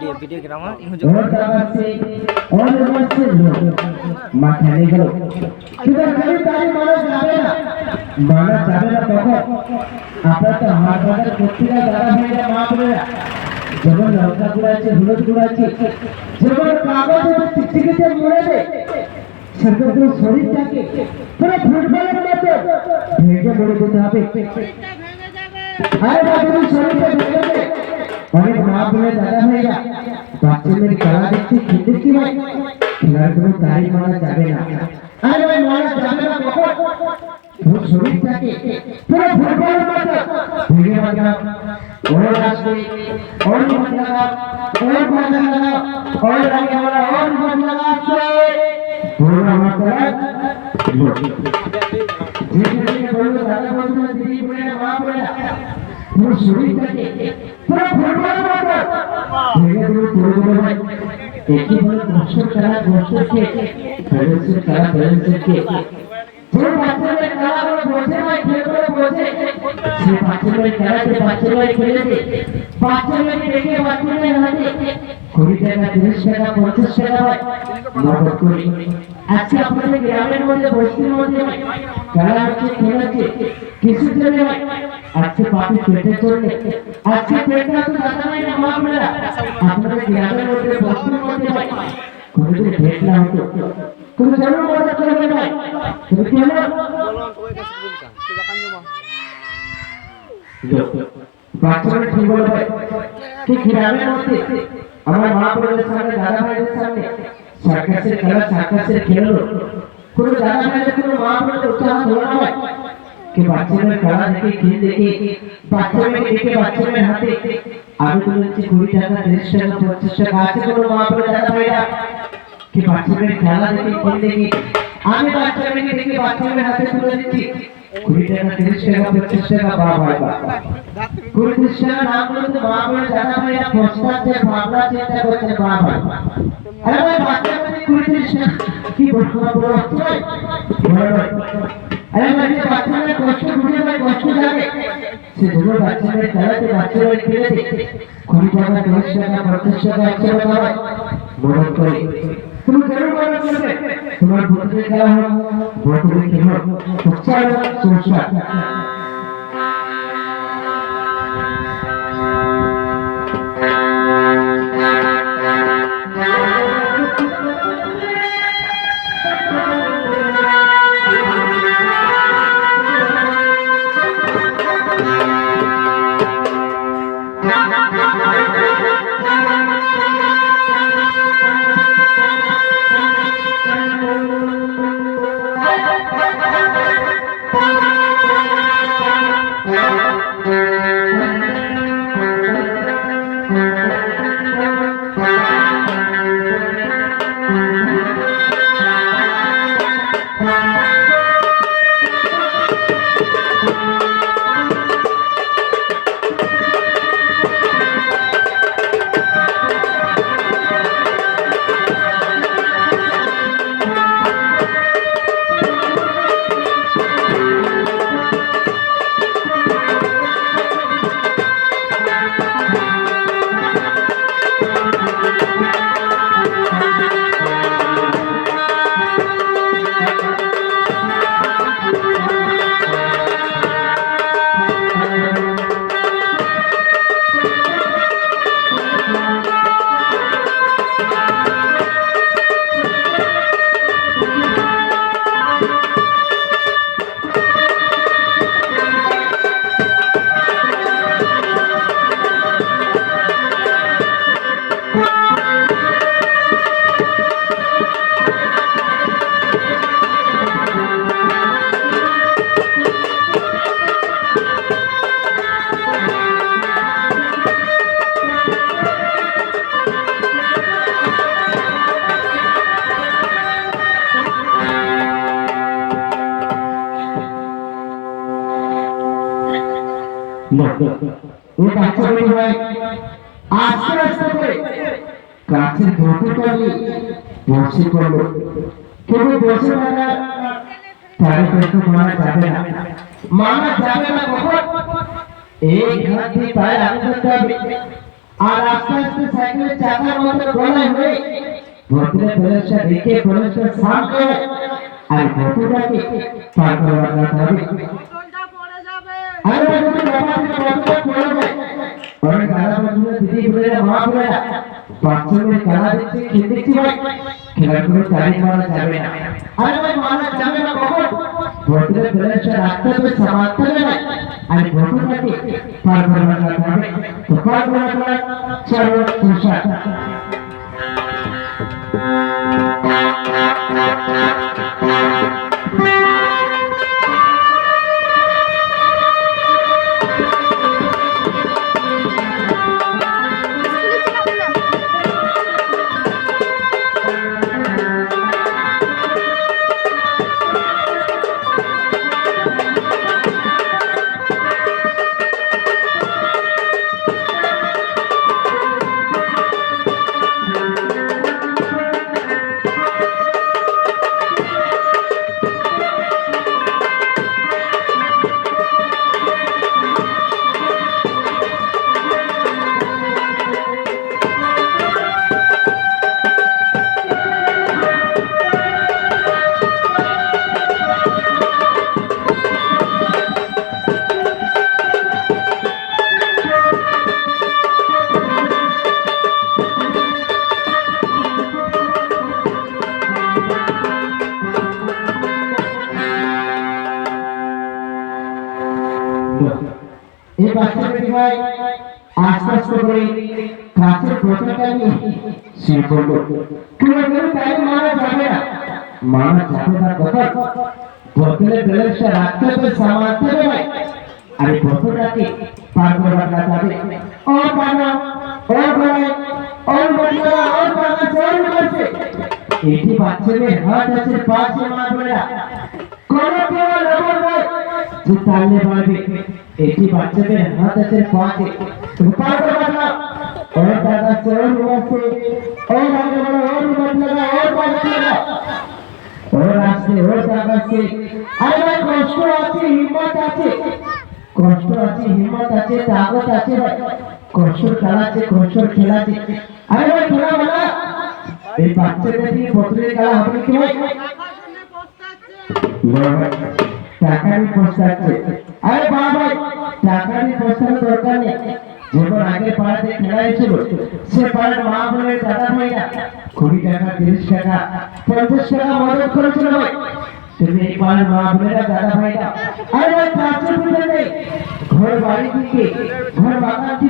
वीडियोग्रामर মাথায় গেল কিন্তু খালি তাই মানা যাবে না তখন আপনারা তো হাত বাজার করতে দাদা ভাইরা মা বোনেরা যেমন লঙ্কা গুঁড়াচ্ছে হলুদ গুঁড়াচ্ছে যেমন কাগজে চিকচিকিতে মুড়াবে সেরকম শরীরটাকে পুরো ফুটবলের মতো ভেঙে মুড়ে দিতে হবে। আরে বাবু শরীরটা ভেঙে দে অনেক মা বোনের দাদা ভাইরা বাচ্চাদের খেলা দেখতে খেতে কি ভাই খেলার কোনো তারিখ মানা যাবে না। আরে ভাই মানা যাবে না কখন তোর শরীরটাকে পুরো ফুটবলের মতো ভেঙে ভাঙা ওর আসবে ওর লাগা ওর লাগা ওর লাগে আমরা ওর লাগাচ্ছে ওর আমার করা যেখানে বলবো দাদা বলবো দিদি বলে মা বলে তোর শরীরটাকে পুরো ফুটবলের মতো ভেঙে দিলে তোর ভাই একই বলে কষ্ট করা কষ্টকে ব্যালেন্সের খেলা ব্যালেন্সেরকে যে বাচ্চাদের খেলা করে বসে ভাই খেলে বসে সে বাচ্চাদের খেলাতে বাচ্চারা খেলেছে বাচ্চাদের দেখে বাচ্চাদের হাতে 20 টাকা 30 টাকা 50 টাকা ভাই নগদ করে আজকে আপনাদের গ্রামের মধ্যে বস্তির মধ্যে খেলা হচ্ছে খেলাচ্ছে কিছুর জন্য ভাই আজকে পাপি পেটের জন্য আজকে পেটটা তো দাদা ভাই না মা আপনারা আপনাদের গ্রামের মধ্যে বস্তির মধ্যে ভাই কোনোদিন পেট না হতো তুমি জানো মজা করবে ভাই তুমি কি জানো বাচ্চারা ঠিক বলে ভাই ঠিক গ্রামের মধ্যে আমার মা বোনের সামনে দাদা ভাইদের সামনে সার্কাসের খেলো কোনো দাদা ভাইদের কোনো মা বোনের উৎসাহ হলো না ভাই कि বাচ্চাদের খেলা দেখে খেল দেখে বাচ্চাদের দেখে বাচ্চাদের হাতে আগে তো হচ্ছে 20 টাকা 30 টাকা 50 টাকা আছে কোনো মা বোনের দাদা ভাইরা कि বাচ্চাদের খেলা দেখে খেল দেখে আমি বাচ্চাদের দেখে বাচ্চাদের হাতে তুলে দিচ্ছি 20 টাকা 30 টাকা 50 টাকা বাবা কোন কৃষ্ণ নাম বলে তো মা বোনের দাদা ভাইরা পস্তাচ্ছে ভাবনা চিন্তা করছে বাবা আরে ভাই বাচ্চাদের 20 30 টাকা কি বলবো বলো अरे मेरे बच्चे में कष्ट बुझे भाई कष्ट जागे से दोनों बच्चे में खेलते बच्चे में खेलते कोई जगह 10 টাকা 50 টাকা 100 টাকা ভাই মদত করে তুমি জরুর মদত করবে তোমার বুদ্ধি খেলা হোক বুদ্ধি খেলা উচ্চার সংসার वो बाच्चा बड़ी है आस्ते आस्ते করে কাছে ধরতে পারি বসে পড়লো কেবল বসে থাকা তারে কষ্ট মানা যাবে না কখন এই ঘাট দিয়ে পায়ে আগে করতে হবে আর আস্তে আস্তে রাস্তাতে সাইকেলের চাকার মতো গলায় হয়ে ভর্তিরে প্যালেসটা রেখে প্যালেসটা সামনে আর ভর্তিটাকে পার করবার কথা হবে। আরে তুমি বাবা পড়ে যায় অনেক দাদা বন্ধুরা দিদি বোনেরা মা বোনেরা বাচ্চাদের খেলা দেখছে খেলতে দেখছি ভাই খেলাগুলো তারিখ মারা যাবে না। আরে ভাই মারা যাবে না কখন ভর্তিরে প্যালেসটা রাস্তাতে সামাতে হবে আর ভর্তিটাকে পার করবার কথা হবে। তো পার করবার চলো তুষার এই বাচ্চাটি ভাই আস্তে আস্তে করে কাছের বোতলটা নিয়ে শুয়ে পড়লো। কিন্তু তাই মারা যাবে না কথা বোতলের ব্যালেন্সটা রাখতে হবে সামাতে হবে আর বোতলটাকে পার করবার যাবে। ও বাবা ও ভাই ও বন্ধুরা ও বাবা জোর করছে এটি বাচ্চাদের হাত আছে পাশে মা বোনেরা কোন কেউ লবণ নয় যে তালে পারবে এটি বাচ্চাদের হাত আছে পাশে পার করবার না। ও দাদা চোর বসে ও ভাগে বড় ওর বদলা ওর বদলা ওর আসছে ওর দাগাচ্ছে। আরে ভাই কষ্ট আছে হিম্মত আছে তাগত আছে ভাই কষ্ট খেলাচ্ছে। আরে ভাই খেলা বলা এই বাচ্চাদের দিয়ে বোতলের খেলা হবে কি ভাই টাকারই পৌঁছাচ্ছে। আরে বাবা টাকারই পৌঁছানোর দরকার নেই যেমন আগে পাড়াতে খেলা হয়েছিল সে পাড়ার মা বোনের দাদা ভাইরা 20 টাকা 30 টাকা 50 টাকা মদত করেছিল ভাই তুমি এই পাড়ার মা বোনেরা দাদা ভাইরা আরে ভাই কাছে ঘর বাড়ি থেকে ঘর বাগান থেকে